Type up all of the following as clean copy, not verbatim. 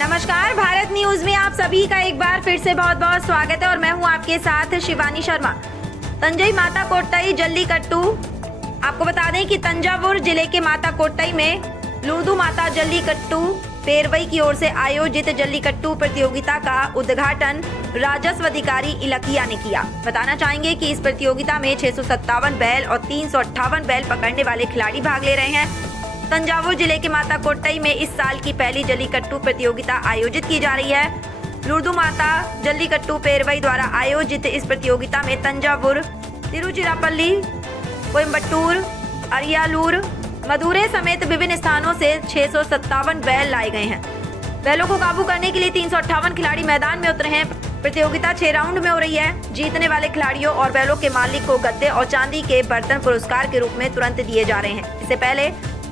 नमस्कार, भारत न्यूज में आप सभी का एक बार फिर से बहुत बहुत स्वागत है और मैं हूं आपके साथ शिवानी शर्मा। तंजई माता कोट्टई जल्लीकट्टू। आपको बता दें कि तंजावुर जिले के माता कोट्टई में लूदू माता जल्लीकट्टू पेरवई की ओर से आयोजित जल्लीकट्टू प्रतियोगिता का उद्घाटन राजस्व अधिकारी इलखिया ने किया। बताना चाहेंगे कि इस प्रतियोगिता में 657 बैल और 358 बैल पकड़ने वाले खिलाड़ी भाग ले रहे हैं। तंजावुर जिले के माता कोट्टई में इस साल की पहली जल्लीकट्टू प्रतियोगिता आयोजित की जा रही है। लूदू माता जल्लीकट्टू पेरवई द्वारा आयोजित इस प्रतियोगिता में तंजावुर, तिरुचिरापल्ली, कोयम्बटूर, अरियालूर, मदुरै समेत विभिन्न स्थानों से 657 बैल लाए गए हैं। बैलों को काबू करने के लिए 358 खिलाड़ी मैदान में उतरे हैं। प्रतियोगिता 6 राउंड में हो रही है। जीतने वाले खिलाड़ियों और बैलों के मालिक को गद्दे और चांदी के बर्तन पुरस्कार के रूप में तुरंत दिए जा रहे हैं। इससे पहले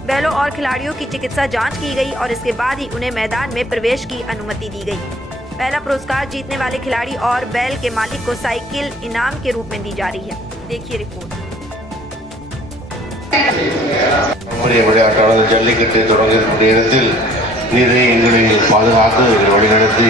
बैलों और खिलाड़ियों की चिकित्सा जांच की गई और इसके बाद ही उन्हें मैदान में प्रवेश की अनुमति दी गई। पहला पुरस्कार जीतने वाले खिलाड़ी और बैल के मालिक को साइकिल इनाम के रूप में दी जा रही है। देखिए रिपोर्ट। ஜல்லிக்கட்டு தொடங்கக்கூடிய இடத்தில் நீரை எங்களை பாதுகாத்து வழிநடத்தி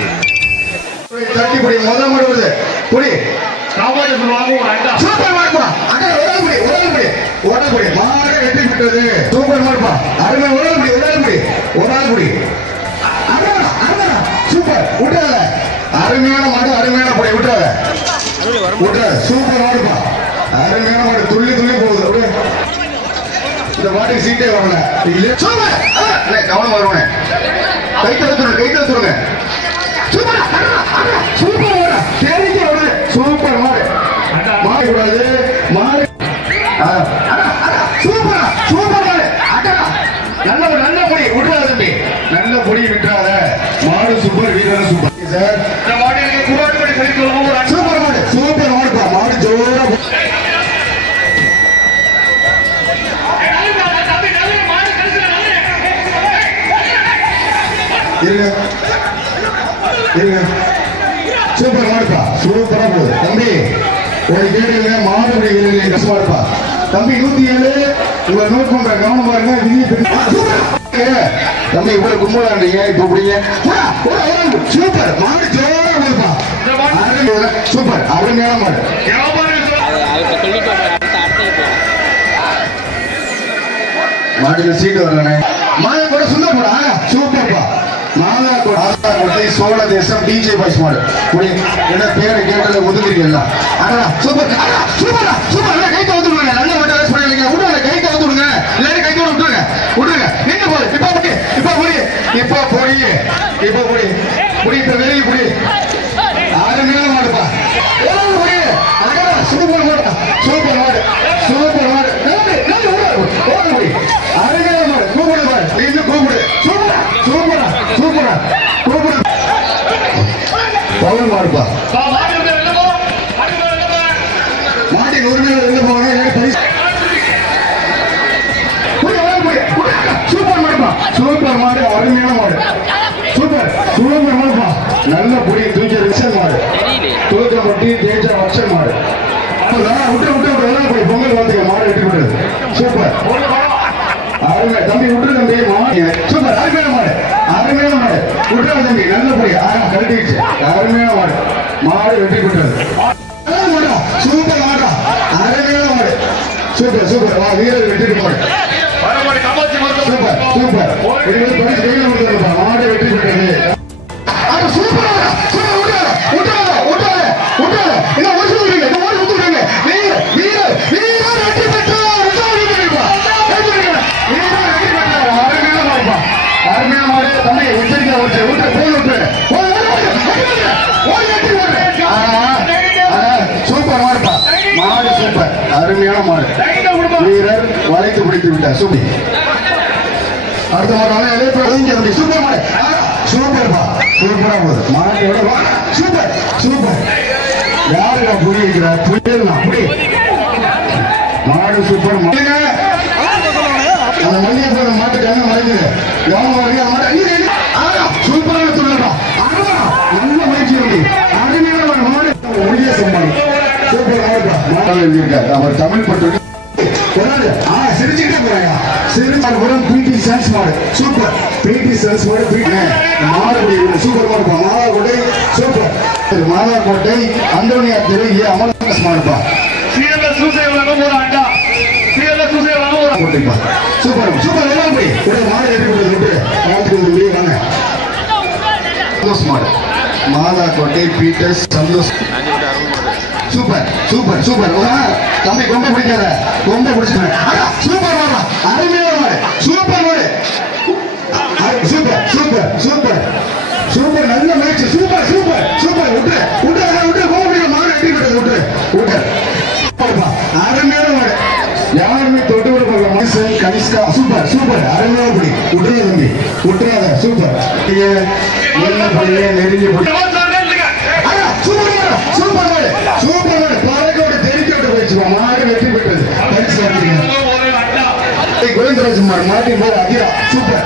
அருமையான மாடு, அருமையான படை விட்டாத சூப்பர் மாடுப்பா, அருமையான மாடு, துள்ளி துள்ளி போகுது. இந்த மாட்டுக்கு சீட்டே வரல. கவனம் வருவானே, கை தடுத்துருங்க. சூப்பர் மாடு, தேடிக்கே வருது. சூப்பர் மாடு, மாடு கூடாது மாடு. சூப்பர் மாடு, நல்ல பொடி விட்டுறாத தம்பி, நல்ல பொடி விட்டுறாத. மாடு சூப்பர், வீரர் சூப்பர் சார். சூப்பர் மாடு, சூப்பர் மாடுப்பா, மாடு ஜோரா. சூப்பர் மாடுப்பா, சூப்பரா போகுது தம்பி. ஒரு கேடுங்க, மாடு கஷ்டமா இருப்பா தம்பி. 107 உங்களை நோட் பண்ற, கவனம் பாருங்க. தம்பி இவ்வளவு கும்பலாண்டீங்க, இப்ப பிடிங்க. சூப்பர் மாடு, ஜோரா போகுதுப்பா. சூப்பர், அருமையான மாடு. மாட்டுல சீட்டு வரலனே. மாடு கூட சுந்தர் போட. சூப்பர்ப்பா, மாதாக்கோட்டை சோழ தேசம் டிஜே பாய்ஸ் மாடு. என்ன பேரை கேட்டதை ஒதுக்குறீங்களா? சூப்பர் சூப்பரா சூப்பர். கை தவிர்த்துடுங்க, நல்ல மாட்டை ரேஸ் பண்ணிடுங்க. விடுங்க, கை தவிர்த்துடுங்க, எல்லாரும் கை தவிர விட்டுருங்க. நின்று போடு. இப்ப புடி இப்ப வெளியே புடி. அருமையான மாடுப்பா, சூப்பர் மாடு, சூப்பர் மாடு, சூப்பர் மாடு. அருமையான மாடு, கூப்பிடு மாடு, நீங்க கூப்பிடு. சூப்பரா பவர் மாடுப்பா. மாட்டின் உரிமையில வெளில போகணும். சூப்பர் மாடுப்பா, சூப்பர் மாடு, அருமையான மாடு. சூப்பர் மாடுப்பா, நல்ல பொடி தூக்கி ரிக்ஷன் மாடு, தூக்கப்பட்டி தேஜா வச்சன் மாடு. விட்டு பொங்கல் பார்த்துக்க, மாடு வெட்டி விடுறது. சூப்பர் அருமை தம்பி, விட்டுரு தம்பி. சூப்பர், அருமையான மாடு, விட்டுறது தம்பி, நல்ல பொடி. கட்டிடுச்சு, அருமையான மாடு, மாடு வெட்டி விட்டுறது. சூப்பர் மாடா, அருமையான மாடு. சூப்பர் வா, வீரர் வெட்டிட்டு மாடு. சூப்பர் மாடு வெட்டி விட்டுறது. சூப்பர் மாடுப்பா, மாடு சூப்பர், அருமையான மாடு. வீரர் வளைத்து பிடித்து விட்டார். சூப்பி அடுத்த மாடு சூப்பர் மாடு, சூப்பர்ப்பா, சூப்பரா போகுது. மாடு சூப்பர். யாருக்கா புரிய வைக்கிறா? புரியல புடி. மாடு சூப்பர் மாடு. அந்த மல்லிகை போற மாட்டு கண்ணு மறைஞ்சது. சூப்பரான துள்ளா, நல்ல முயற்சி இருக்கு. அருமையான மாடு, ஒளிய சம்பாடு. சூப்பர் மாடுப்பா, மாடு எழுதியிருக்காரு அவர் தமிழ் பட்டு. சிரிச்சுக்கிட்டே போறாங்க. சிறுமாடுபுரம் பிடி சன்ஸ் மாடு சூப்பர் பிடி சன்ஸ் மாடு மாடுபடி சூப்பர் மாடுப்பா மாதாக்கோட்டை சூப்பர் மாதாக்கோட்டை அந்தோனியா தெரு அமர்தாஸ் மாடுப்பா சூப்பர் சூப்பர் எல்லாம் போய் மாடு கட்டி வாங்க சந்தோஷ் மாடு Mathakottai Peters Santhosh super super super தம்பி கொம்ப பிடிக்காத கொம்ப பிடிச்சிட்டேன் சூப்பர் மாமா அருமையான மாடு சூப்பர் மாடு சூப்பர் சூப்பர் சூப்பர் சூப்பர் நல்ல முயற்சி சூப்பர் சூப்பர் சூப்பர் விட்டு விட்டு விட்டு கொம்ப பிடிக்க மாடு வெட்டி விட்டது விட்டு விட்டு அருமையான மாடு யாருமே தொட்டு விட மனுஷன் கனிஷ்கா சூப்பர் சூப்பர் அருமையான படி விட்டுறாத தம்பி விட்டுறாத சூப்பர் என்ன பண்ணல நெருங்கி சூப்பர் மாடு சூப்பர் மாடு பாலக்கோடு தெரிவிக்கப்பட்டு போயிடுச்சு மாடு வெற்றி பெற்றது பரிசு குழந்தைராஜ் மாடு மாட்டின் பேர் அதிரா சூப்பர்